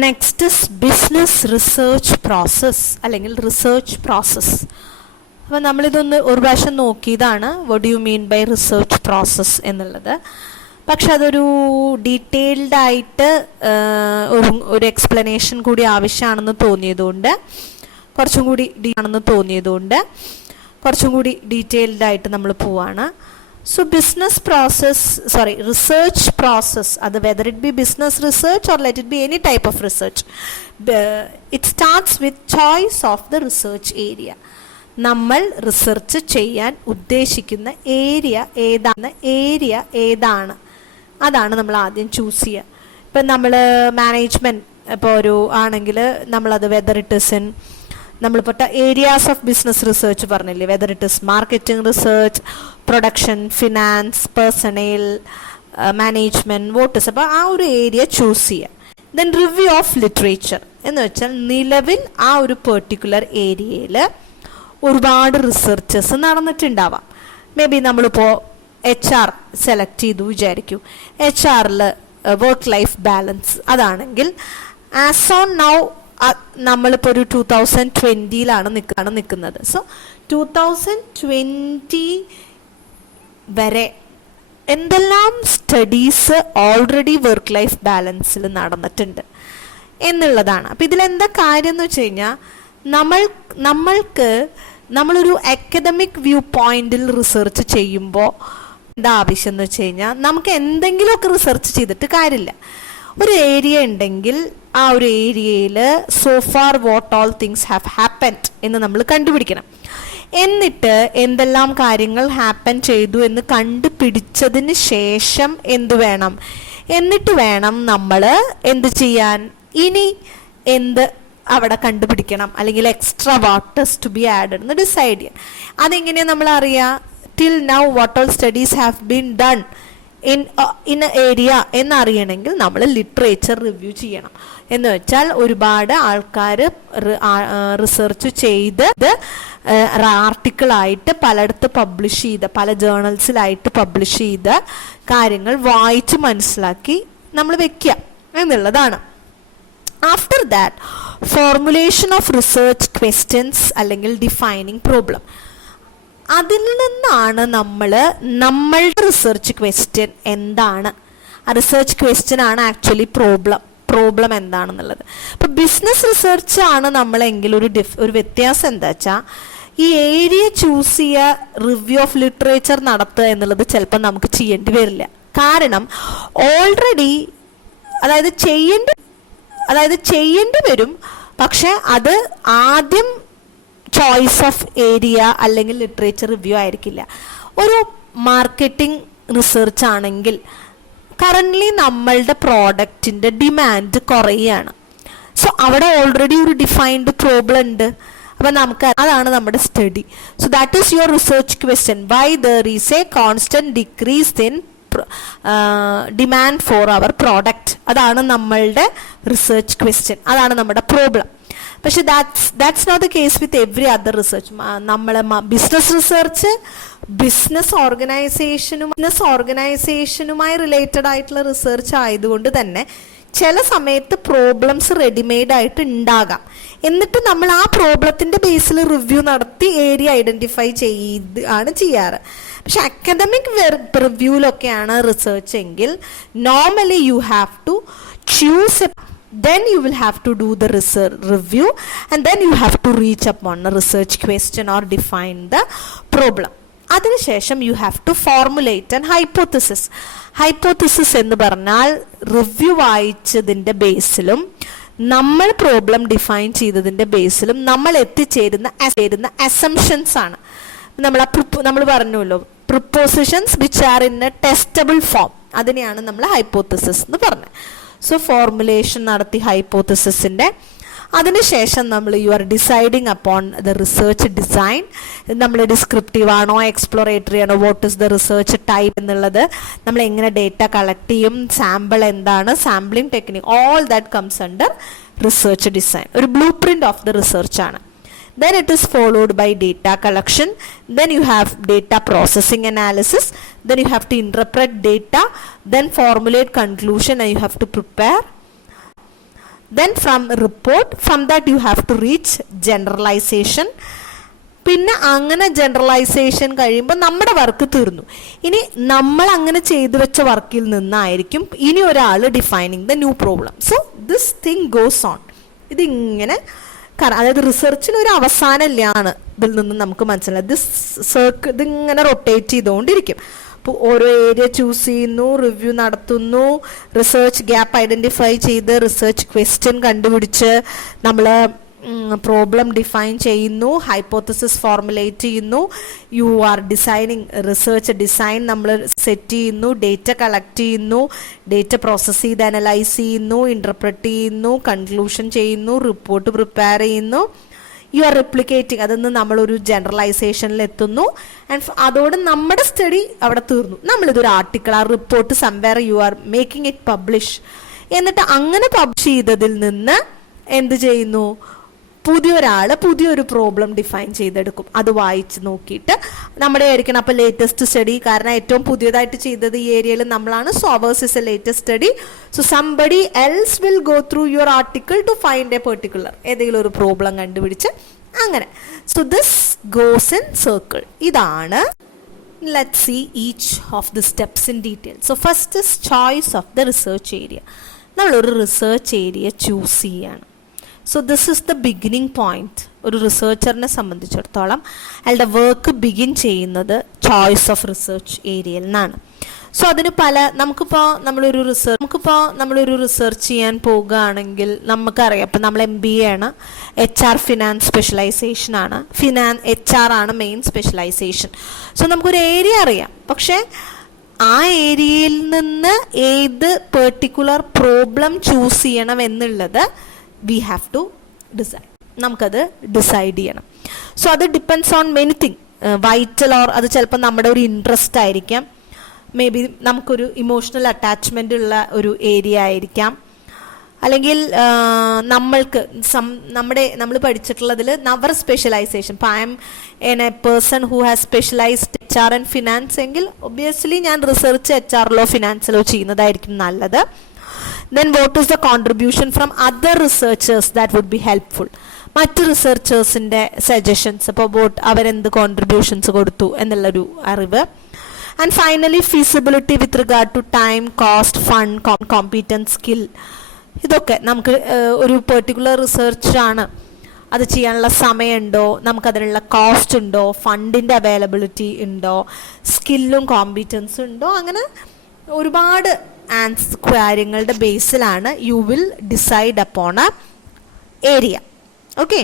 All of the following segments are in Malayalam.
Next is business research process അല്ലെങ്കിൽ റിസർച്ച് പ്രോസസ്സ്. അപ്പോൾ നമ്മളിതൊന്ന് ഒരു പ്രാവശ്യം നോക്കിയതാണ് what you mean by research process എന്നുള്ളത്. പക്ഷെ അതൊരു ഡീറ്റെയിൽഡ് ആയിട്ട് ഒരു എക്സ്പ്ലനേഷൻ കൂടി ആവശ്യമാണെന്ന് തോന്നിയതുകൊണ്ട് കുറച്ചും കൂടി ഡീറ്റെയിൽഡ് ആയിട്ട് നമ്മൾ പോവാണ്. So research process, whether it be business research or let it be any type of research, it starts with choice of the research area. നമ്മൾ റിസർച്ച് ചെയ്യാൻ ഉദ്ദേശിക്കുന്ന ഏരിയ ഏതാണ് അതാണ് നമ്മൾ ആദ്യം ചൂസ് ചെയ്യുക. ഇപ്പം നമ്മൾ മാനേജ്മെൻറ്റ് ഇപ്പോൾ ഒരു ആണെങ്കിൽ നമ്മളത് വെദർ ഇറ്റ് ഇസ് ഇൻ നമ്മളിപ്പോൾ ഏരിയാസ് ഓഫ് ബിസിനസ് റിസർച്ച് പറഞ്ഞില്ലേ, whether it is marketing research, production, finance, personal, management, voters. അപ്പോൾ ആ ഒരു ഏരിയ ചൂസ് ചെയ്യുക. ദെൻ റിവ്യൂ ഓഫ് ലിറ്ററേച്ചർ എന്ന് വെച്ചാൽ നിലവിൽ ആ ഒരു പെർട്ടിക്കുലർ ഏരിയയിൽ ഒരുപാട് റിസർച്ചസ് നടന്നിട്ടുണ്ടാവാം. മേ ബി നമ്മളിപ്പോൾ HR സെലക്ട് ചെയ്തു വിചാരിക്കൂ. HR വർക്ക് ലൈഫ് ബാലൻസ് അതാണെങ്കിൽ ആസ് ഓൺ നൗ നമ്മളിപ്പോൾ ഒരു 2020 നിൽക്കുന്നത്. സോ 2020 വരെ എന്തെല്ലാം സ്റ്റഡീസ് ഓൾറെഡി വർക്ക് ലൈഫ് ബാലൻസിൽ നടന്നിട്ടുണ്ട് എന്നുള്ളതാണ്. അപ്പം ഇതിലെന്താ കാര്യം എന്ന് വെച്ച് കഴിഞ്ഞാൽ നമ്മളൊരു അക്കാദമിക് വ്യൂ പോയിന്റിൽ റിസർച്ച് ചെയ്യുമ്പോൾ എന്താ ആവശ്യം എന്ന് വെച്ച് കഴിഞ്ഞാൽ നമുക്ക് എന്തെങ്കിലുമൊക്കെ റിസർച്ച് ചെയ്തിട്ട് കാര്യമില്ല. ഒരു ഏരിയ ഉണ്ടെങ്കിൽ ആ ഒരു ഏരിയയിൽ so far what all things have happened എന്ന് നമ്മൾ കണ്ടുപിടിക്കണം. എന്നിട്ട് എന്തെല്ലാം കാര്യങ്ങൾ ഹാപ്പൻ ചെയ്തു എന്ന് കണ്ടുപിടിച്ചതിന് ശേഷം എന്നിട്ട് വേണം നമ്മൾ എന്ത് ചെയ്യാൻ, ഇനി എന്ത് അവിടെ കണ്ടുപിടിക്കണം അല്ലെങ്കിൽ extra waters to be added എന്ന് ഡിസൈഡ് ചെയ്യാൻ. അതെങ്ങനെയാണ് നമ്മൾ അറിയാം? Till now what all studies have been done in area എന്നറിയണമെങ്കിൽ നമ്മൾ ലിറ്ററേച്ചർ റിവ്യൂ ചെയ്യണം. എന്ന് വെച്ചാൽ ഒരുപാട് ആൾക്കാർ റിസർച്ച് ചെയ്ത് ആർട്ടിക്കിളായിട്ട് പലയിടത്ത് പബ്ലിഷ് ചെയ്ത, പല ജേർണൽസിലായിട്ട് പബ്ലിഷ് ചെയ്ത കാര്യങ്ങൾ വായിച്ച് മനസ്സിലാക്കി നമ്മൾ വെക്കുക എന്നുള്ളതാണ്. After that formulation of research questions അല്ലെങ്കിൽ ഡിഫൈനിങ് പ്രോബ്ലം. അതിൽ നിന്നാണ് നമ്മളുടെ റിസർച്ച് ക്വസ്റ്റ്യൻ എന്താണ്, ആ റിസർച്ച് ക്വസ്റ്റ്യൻ ആണ് ആക്ച്വലി പ്രോബ്ലം എന്താണെന്നുള്ളത്. ഇപ്പം ബിസിനസ് റിസർച്ച് ആണ് നമ്മളെങ്കിൽ ഒരു വ്യത്യാസം എന്താ വെച്ചാൽ ഈ ഏരിയ ചൂസ് ചെയ്യുക, റിവ്യൂ ഓഫ് ലിറ്ററേച്ചർ നടത്തുക എന്നുള്ളത് ചിലപ്പോൾ നമുക്ക് ചെയ്യേണ്ടി വരില്ല. കാരണം ഓൾറെഡി ചെയ്യേണ്ടി വരും. പക്ഷെ അത് ആദ്യം ചോയ്സ് ഓഫ് ഏരിയ അല്ലെങ്കിൽ ലിറ്ററേച്ചർ റിവ്യൂ ആയിരിക്കില്ല. ഒരു മാർക്കറ്റിംഗ് റിസർച്ച് ആണെങ്കിൽ കറൻ്റ്ലി നമ്മളുടെ പ്രോഡക്റ്റിൻ്റെ ഡിമാൻഡ് കുറയുകയാണ്. സോ അവിടെ ഓൾറെഡി ഒരു ഡിഫൈൻഡ് പ്രോബ്ലം ഉണ്ട്. അപ്പം അതാണ് നമ്മുടെ study. So that is your research question, why there is a constant decrease in demand for our product. അതാണ് നമ്മളുടെ റിസർച്ച് ക്വസ്റ്റ്യൻ, അതാണ് നമ്മുടെ പ്രോബ്ലം. പക്ഷെ that's not the case with every other research. നമ്മളെ ബിസിനസ് റിസർച്ച് ബിസിനസ് ഓർഗനൈസേഷനുമായി റിലേറ്റഡ് ആയിട്ടുള്ള റിസർച്ച് ആയതുകൊണ്ട് തന്നെ ചില സമയത്ത് പ്രോബ്ലംസ് റെഡിമെയ്ഡ് ആയിട്ട് ഉണ്ടാകാം. എന്നിട്ട് നമ്മൾ ആ പ്രോബ്ലത്തിൻ്റെ ബേസിൽ റിവ്യൂ നടത്തി ഏരിയ ഐഡൻറ്റിഫൈ ആണ് ചെയ്യാറ്. പക്ഷെ അക്കാദമിക് റിവ്യൂലൊക്കെയാണ് റിസർച്ച് എങ്കിൽ normally you have to choose then you will have to do the research review and then you have to reach upon a research question or define the problem. അതിനുശേഷം you have to formulate an hypothesis എന്ന് പറഞ്ഞാൽ റിവ്യൂ വായിച്ചതിൻ്റെ ബേസിലും നമ്മൾ പ്രോബ്ലം ഡിഫൈൻ ചെയ്തതിൻ്റെ ബേസിലും നമ്മൾ എത്തിച്ചേരുന്ന അസംഷൻസ് ആണ്. നമ്മൾ പറഞ്ഞല്ലോ prepositions which are in A testable form, അതിനെയാണ് നമ്മൾ ഹൈപ്പോത്തസിസ് എന്ന് പറഞ്ഞത്. സോ ഫോർമുലേഷൻ നടത്തി ഹൈപ്പോത്തസിസിൻ്റെ, അതിനുശേഷം you are deciding upon the research design. നമ്മൾ ഡിസ്ക്രിപ്റ്റീവ് ആണോ എക്സ്പ്ലോറേറ്ററി ആണോ, what is the research type എന്നുള്ളത്, നമ്മൾ എങ്ങനെ ഡേറ്റ കളക്ട് ചെയ്യും, സാമ്പിൾ എന്താണ്, sampling technique, all that comes under research design. ഒരു blueprint of the research ആണ്. Then it is followed by data collection. Then you have data processing analysis. Then you have to interpret data. Then formulate conclusion and you have to prepare Then from report, from that you have to reach generalization. പിന്നെ അങ്ങനെ ജനറലൈസേഷൻ കഴിയുമ്പോൾ നമ്മുടെ വർക്ക് തീർന്നു. ഇനി നമ്മൾ അങ്ങനെ ചെയ്തു വെച്ച വർക്കിൽ നിന്നായിരിക്കും ഇനി ഒരാൾ defining the new problem. So this thing goes on. ഇതിങ്ങനെ അതായത് റിസർച്ചിന് ഒരു അവസാനമില്ലാണ് ഇതിൽ നിന്ന് നമുക്ക് മനസ്സിലായി. ഇതിങ്ങനെ റൊട്ടേറ്റ് ചെയ്തുകൊണ്ടിരിക്കും. അപ്പോൾ ഓരോ ഏരിയ ചൂസ് ചെയ്യുന്നു, റിവ്യൂ നടത്തുന്നു, റിസർച്ച് ഗ്യാപ്പ് ഐഡൻറ്റിഫൈ ചെയ്ത് റിസർച്ച് ക്വസ്റ്റ്യൻ കണ്ടുപിടിച്ച് നമ്മൾ പ്രോബ്ലം ഡിഫൈൻ ചെയ്യുന്നു, ഹൈപ്പോത്തസിസ് ഫോർമുലേറ്റ് ചെയ്യുന്നു, you are designing research design നമ്മൾ സെറ്റ് ചെയ്യുന്നു, ഡേറ്റ കളക്ട് ചെയ്യുന്നു, ഡേറ്റ പ്രോസസ്സ് ചെയ്ത് അനലൈസ് ചെയ്യുന്നു, ഇൻ്റർപ്രറ്റ് ചെയ്യുന്നു, കൺക്ലൂഷൻ ചെയ്യുന്നു, റിപ്പോർട്ട് പ്രിപ്പയർ ചെയ്യുന്നു, യു ആർ റിപ്ലിക്കേറ്റിംഗ്. അതിൽ നിന്ന് നമ്മളൊരു ജനറലൈസേഷനിൽ എത്തുന്നു. ആൻഡ് അതോടെ നമ്മുടെ സ്റ്റഡി അവിടെ തീർന്നു. നമ്മളിതൊരു ആർട്ടിക്കിൾ, ആ report somewhere you are making it publish. എന്നിട്ട് അങ്ങനെ പബ്ലിഷ് ചെയ്തതിൽ നിന്ന് എന്ത് ചെയ്യുന്നു, പുതിയൊരു പ്രോബ്ലം ഡിഫൈൻ ചെയ്തെടുക്കും. അത് വായിച്ച് നോക്കിയിട്ട് നമ്മുടെ ആയിരിക്കണം അപ്പോൾ ലേറ്റസ്റ്റ് സ്റ്റഡി. കാരണം ഏറ്റവും പുതിയതായിട്ട് ചെയ്തത് ഈ ഏരിയയിൽ നമ്മളാണ്. So ours is a latest study. So somebody else will go through your article to find a particular ഏതെങ്കിലും ഒരു പ്രോബ്ലം കണ്ടുപിടിച്ച് അങ്ങനെ. So this goes in circle. ഇതാണ്. Let's see each of the steps in detail. So first is choice of the research area. നമ്മളൊരു റിസർച്ച് ഏരിയ ചൂസ് ചെയ്യാണ്. So this is the beginning point. ഒരു റിസർച്ചറിനെ സംബന്ധിച്ചിടത്തോളം അയാളുടെ വർക്ക് ബിഗിൻ ചെയ്യുന്നത് ചോയ്സ് ഓഫ് റിസർച്ച് ഏരിയയിൽ നിന്നാണ്. സോ അതിന് നമുക്കിപ്പോൾ നമ്മളൊരു റിസർച്ച് ചെയ്യാൻ പോകുകയാണെങ്കിൽ നമുക്കറിയാം. ഇപ്പം നമ്മൾ MBA ആണ്, HR ഫിനാൻസ് സ്പെഷ്യലൈസേഷൻ ആണ്, HR ആണ് മെയിൻ സ്പെഷ്യലൈസേഷൻ. സോ നമുക്കൊരു ഏരിയ അറിയാം. പക്ഷേ ആ ഏരിയയിൽ നിന്ന് ഏത് പെർട്ടിക്കുലർ പ്രോബ്ലം ചൂസ് ചെയ്യണം എന്നുള്ളത് വി ഹാവ് ടു ഡിസൈഡ്. നമുക്കത് ഡിസൈഡ് ചെയ്യണം. സോ അത് depends on many thing. Vital or അത് ചിലപ്പോൾ നമ്മുടെ ഒരു ഇൻട്രസ്റ്റ് ആയിരിക്കാം, മേ ബി നമുക്കൊരു ഇമോഷണൽ അറ്റാച്ച്മെൻ്റ് ഉള്ള ഒരു ഏരിയ ആയിരിക്കാം, അല്ലെങ്കിൽ നമ്മൾ പഠിച്ചിട്ടുള്ളതിൽ അവർ സ്പെഷ്യലൈസേഷൻ. ഇപ്പോൾ I M A person who has specialised HR and finance എങ്കിൽ ഒബ്വിയസ്ലി ഞാൻ റിസർച്ച് HR-ലോ ഫിനാൻസിലോ ചെയ്യുന്നതായിരിക്കും നല്ലത്. Then what is the contribution from other researchers that would be helpful? മറ്റ് റിസർച്ചേഴ്സിൻ്റെ സജഷൻസ്, അപ്പോൾ അവരെന്ത് കോൺട്രിബ്യൂഷൻസ് കൊടുത്തു എന്നുള്ളൊരു അറിവ്. And finally feasibility with regard to time, cost, fund, competence, skill. ഇതൊക്കെ നമുക്ക് ഒരു പെർട്ടിക്കുലർ റിസർച്ചാണ്, അത് ചെയ്യാനുള്ള സമയമുണ്ടോ, നമുക്കതിനുള്ള കോസ്റ്റ് ഉണ്ടോ, ഫണ്ടിൻ്റെ അവൈലബിലിറ്റി ഉണ്ടോ, സ്കില്ലും കോമ്പീറ്റൻസും ഉണ്ടോ, അങ്ങനെ ഒരുപാട് കാര്യങ്ങളുടെ ബേസിലാണ് you will decide upon a area. Okay.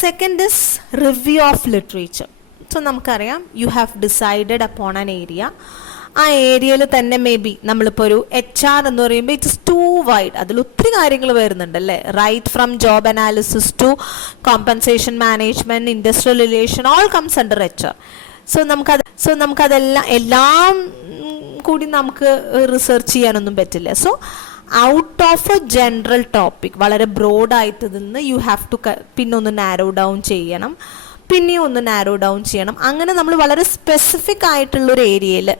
Second is review of literature. So നമുക്കറിയാം you have decided upon an area. ആ ഏരിയയിൽ തന്നെ മേ ബി നമ്മളിപ്പോൾ ഒരു HR എന്ന് പറയുമ്പോൾ ഇറ്റ്സ് ടു വൈഡ്. അതിൽ ഒത്തിരി കാര്യങ്ങൾ വരുന്നുണ്ടല്ലേ. Right from job analysis to compensation management, industrial relation, all comes under HR. So നമുക്കതെല്ലാം കൂടി നമുക്ക് റിസർച്ച് ചെയ്യാനൊന്നും പറ്റില്ല. So out of a general topic, വളരെ ബ്രോഡായിട്ട് നിന്ന് യു ഹാവ് ടു പിന്നെ നാരോ ഡൗൺ ചെയ്യണം, പിന്നെയും നാരോ ഡൗൺ ചെയ്യണം. അങ്ങനെ നമ്മൾ വളരെ സ്പെസിഫിക് ആയിട്ടുള്ളൊരു ഏരിയയിൽ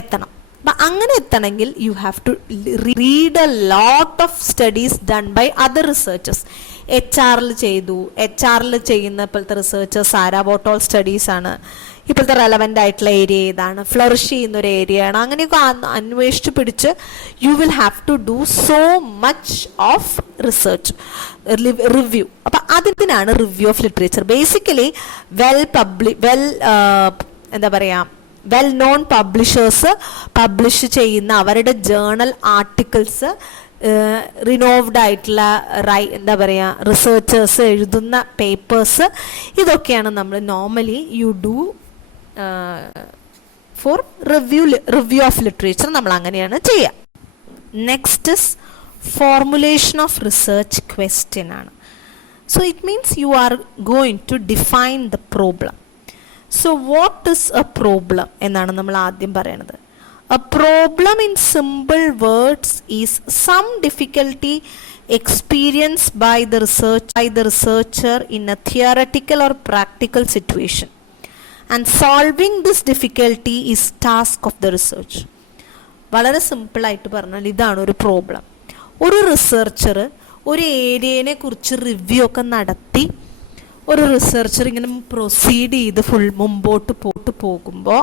എത്തണം. അപ്പം അങ്ങനെ എത്തണമെങ്കിൽ you have to read a lot of studies done by other researchers. HR-ൽ ചെയ്യുന്ന ഇപ്പോഴത്തെ റിസർച്ചേഴ്സ് ആരാ? വോട്ടോൾ സ്റ്റഡീസാണ്. ഇപ്പോഴത്തെ റെലവൻ്റ് ആയിട്ടുള്ള ഏരിയ ഏതാണ്, ഫ്ലറിഷ് ചെയ്യുന്നൊരു ഏരിയയാണ്, അങ്ങനെയൊക്കെ അന്വേഷിച്ച് പിടിച്ച് you will have to do so much of research review. അപ്പം അതിനാണ് review of literature. Basically well known publishers publish ചെയ്യുന്ന അവരുടെ ജേണൽ ആർട്ടിക്കിൾസ്, റിനോവ്ഡ് ആയിട്ടുള്ള റിസർച്ചേഴ്സ് എഴുതുന്ന പേപ്പേഴ്സ്, ഇതൊക്കെയാണ് നമ്മൾ normally you do for review of literature. നമ്മൾ അങ്ങനെയാണ് ചെയ്യുക. Next is formulation of research question ആണ്. So it means you are going to define the problem. So what is a problem എന്നാണ് നമ്മൾ ആദ്യം പറയണത്. A problem in simple words is some difficulty experienced by the researcher in a theoretical or practical situation, and solving this difficulty is task of the research. വളരെ സിമ്പിളായിട്ട് പറഞ്ഞാൽ ഇതാണ് ഒരു പ്രോബ്ലം. ഒരു റിസർച്ചർ ഒരു ഏരിയനെ കുറിച്ച് റിവ്യൂ ഒക്കെ നടത്തി ഒരു റിസർച്ചർ ഇങ്ങനെ പ്രൊസീഡ് ചെയ്ത് മുമ്പോട്ട് പോകുമ്പോൾ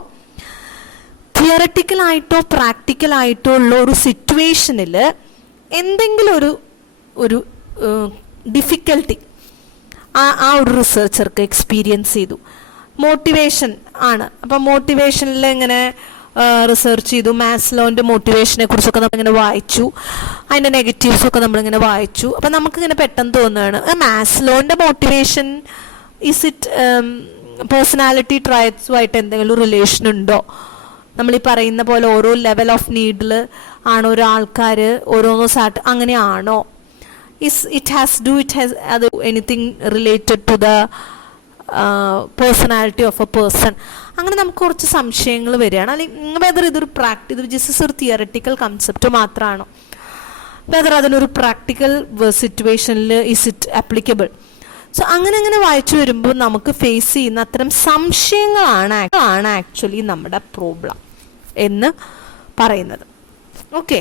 തിയററ്റിക്കലായിട്ടോ പ്രാക്ടിക്കലായിട്ടോ ഉള്ള ഒരു സിറ്റുവേഷനിൽ എന്തെങ്കിലും ഒരു ഡിഫിക്കൽട്ടി ആ ഒരു റിസർച്ചർക്ക് എക്സ്പീരിയൻസ് ചെയ്തു. മോട്ടിവേഷൻ ആണ്. അപ്പം മോട്ടിവേഷനിൽ ഇങ്ങനെ റിസർച്ച് ചെയ്തു. മാസ്ലോൻ്റെ മോട്ടിവേഷനെ കുറിച്ചൊക്കെ നമ്മളിങ്ങനെ വായിച്ചു, അതിൻ്റെ നെഗറ്റീവ്സൊക്കെ നമ്മളിങ്ങനെ വായിച്ചു. അപ്പം നമുക്കിങ്ങനെ പെട്ടെന്ന് തോന്നുകയാണ്, മാസ്ലോൻ്റെ മോട്ടിവേഷൻ ഇസ് ഇറ്റ് പേഴ്സണാലിറ്റി ട്രയറ്റ്സുമായിട്ട് എന്തെങ്കിലും റിലേഷൻ ഉണ്ടോ? നമ്മളീ പറയുന്ന പോലെ ഓരോ ലെവൽ ഓഫ് നീഡിൽ ആണോ ഓരോ ആൾക്കാർ ഓരോന്നോ അങ്ങനെയാണോ? ഇറ്റ് ഹാസ് അത് anything related to the personality of a person? അങ്ങനെ നമുക്ക് കുറച്ച് സംശയങ്ങൾ വരികയാണ്. അല്ലെങ്കിൽ വെദർ ഇതൊരു ഇതൊരു ജസ്റ്റ് ഒരു തിയററ്റിക്കൽ കൺസെപ്റ്റ് മാത്രമാണോ, വെദർ അതിനൊരു പ്രാക്ടിക്കൽ സിറ്റുവേഷനിൽ ഇസ് ഇറ്റ് ആപ്ലിക്കബിൾ? സോ അങ്ങനെ വായിച്ചു വരുമ്പോൾ നമുക്ക് ഫേസ് ചെയ്യുന്ന അത്തരം സംശയങ്ങളാണ് ആക്ച്വലി നമ്മുടെ പ്രോബ്ലം എന്ന് പറയുന്നത്. ഓക്കെ.